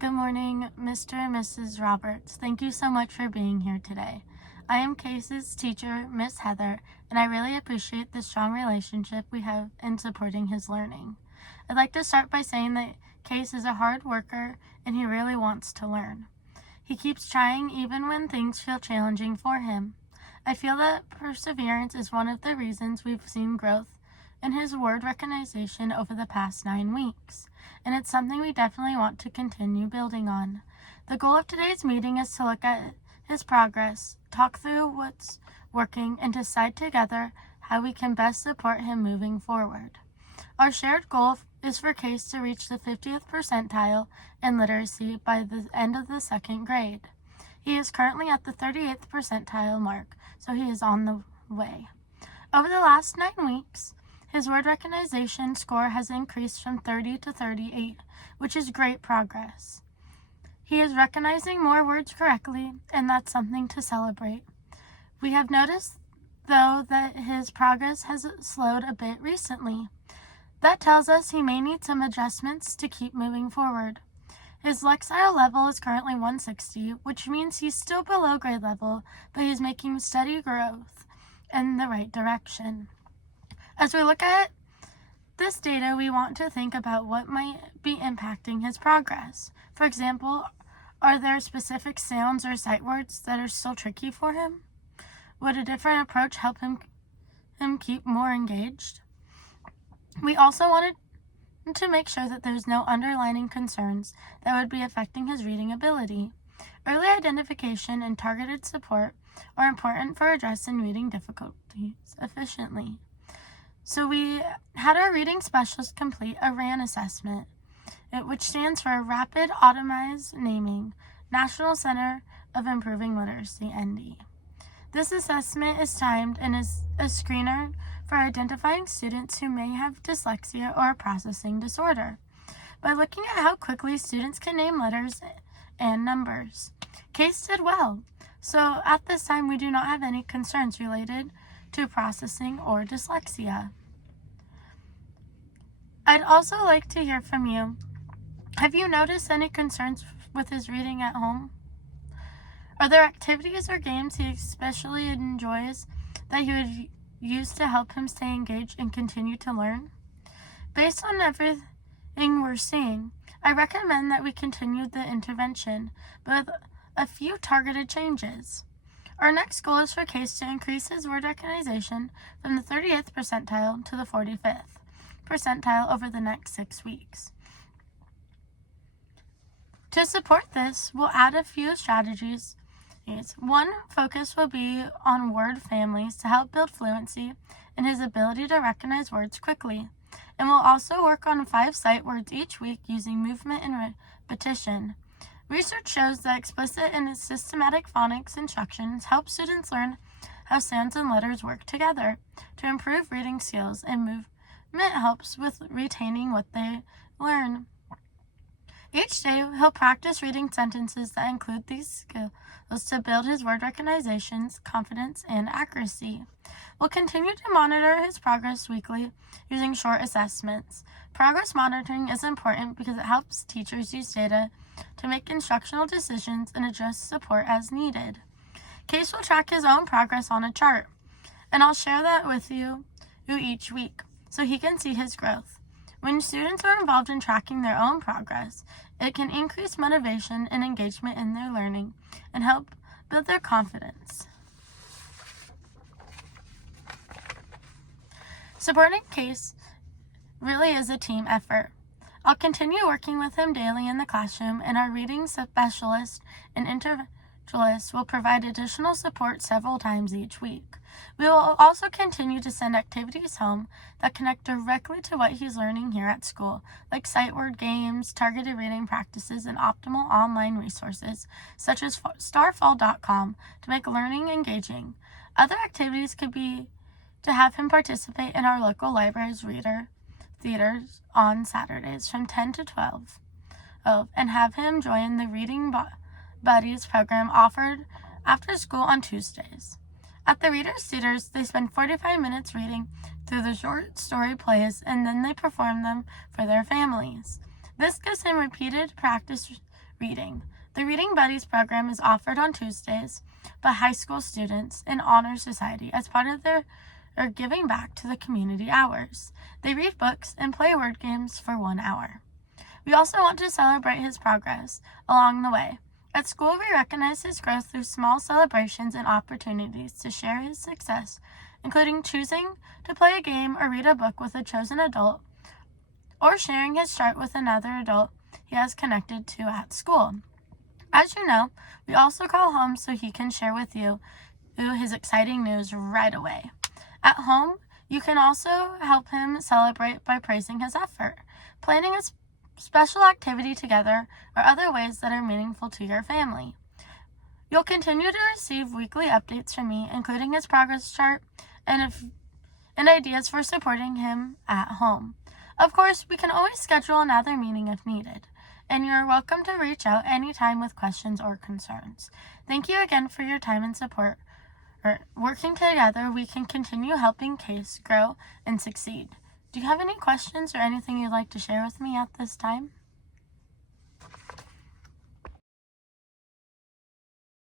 Good morning, Mr. and Mrs. Roberts. Thank you so much for being here today. I am Case's teacher, Miss Heather, and I really appreciate the strong relationship we have in supporting his learning. I'd like to start by saying that Case is a hard worker and he really wants to learn. He keeps trying even when things feel challenging for him. I feel that perseverance is one of the reasons we've seen growth in his word recognition over the past 9 weeks, and it's something we definitely want to continue building on. The goal of today's meeting is to look at his progress, talk through what's working, and decide together how we can best support him moving forward. Our shared goal is for Case to reach the 50th percentile in literacy by the end of the 2nd grade. He is currently at the 38th percentile mark, so he is on the way. Over the last 9 weeks, his word recognition score has increased from 30 to 38, which is great progress. He is recognizing more words correctly, and that's something to celebrate. We have noticed, though, that his progress has slowed a bit recently. That tells us he may need some adjustments to keep moving forward. His Lexile level is currently 160, which means he's still below grade level, but he's making steady growth in the right direction. As we look at this data, we want to think about what might be impacting his progress. For example, are there specific sounds or sight words that are still tricky for him? Would a different approach help him keep more engaged? We also wanted to make sure that there's no underlying concerns that would be affecting his reading ability. Early identification and targeted support are important for addressing reading difficulties efficiently. So we had our reading specialist complete a RAN assessment, which stands for Rapid Automized Naming, National Center of Improving Literacy, ND. This assessment is timed and is a screener for identifying students who may have dyslexia or a processing disorder by looking at how quickly students can name letters and numbers. Case did well, so at this time we do not have any concerns related to processing or dyslexia. I'd also like to hear from you. Have you noticed any concerns with his reading at home? Are there activities or games he especially enjoys that he would use to help him stay engaged and continue to learn? Based on everything we're seeing, I recommend that we continue the intervention, but with a few targeted changes. Our next goal is for Case to increase his word recognition from the 30th percentile to the 45th percentile over the next 6 weeks. To support this, we'll add a few strategies. One focus will be on word families to help build fluency and his ability to recognize words quickly. And we'll also work on 5 sight words each week using movement and repetition. Research shows that explicit and systematic phonics instructions help students learn how sounds and letters work together to improve reading skills, and movement helps with retaining what they learn. Each day, he'll practice reading sentences that include these skills to build his word recognitions, confidence, and accuracy. We'll continue to monitor his progress weekly using short assessments. Progress monitoring is important because it helps teachers use data to make instructional decisions and adjust support as needed. Case will track his own progress on a chart, and I'll share that with you each week so he can see his growth. When students are involved in tracking their own progress, it can increase motivation and engagement in their learning and help build their confidence. Supporting Case really is a team effort. I'll continue working with him daily in the classroom, and our reading specialist and interventionist will provide additional support several times each week. We will also continue to send activities home that connect directly to what he's learning here at school, like sight word games, targeted reading practices, and optimal online resources, such as starfall.com, to make learning engaging. Other activities could be to have him participate in our local library's reader theaters on Saturdays from 10 to 12, and have him join the Reading Buddies program offered after school on Tuesdays. At the Reader's Theaters, they spend 45 minutes reading through the short story plays, and then they perform them for their families. This gives him repeated practice reading. The Reading Buddies program is offered on Tuesdays by high school students in Honor Society as part of their giving back to the community hours. They read books and play word games for 1 hour. We also want to celebrate his progress along the way. At school, we recognize his growth through small celebrations and opportunities to share his success, including choosing to play a game or read a book with a chosen adult, or sharing his start with another adult he has connected to at school. As you know, we also call home so he can share with you his exciting news right away. At home, you can also help him celebrate by praising his effort, planning a special activity together, or other ways that are meaningful to your family. You'll continue to receive weekly updates from me, including his progress chart and ideas for supporting him at home. Of course, we can always schedule another meeting if needed, and you're welcome to reach out anytime with questions or concerns. Thank you again for your time and support. Working together, we can continue helping Case grow and succeed. Do you have any questions or anything you'd like to share with me at this time?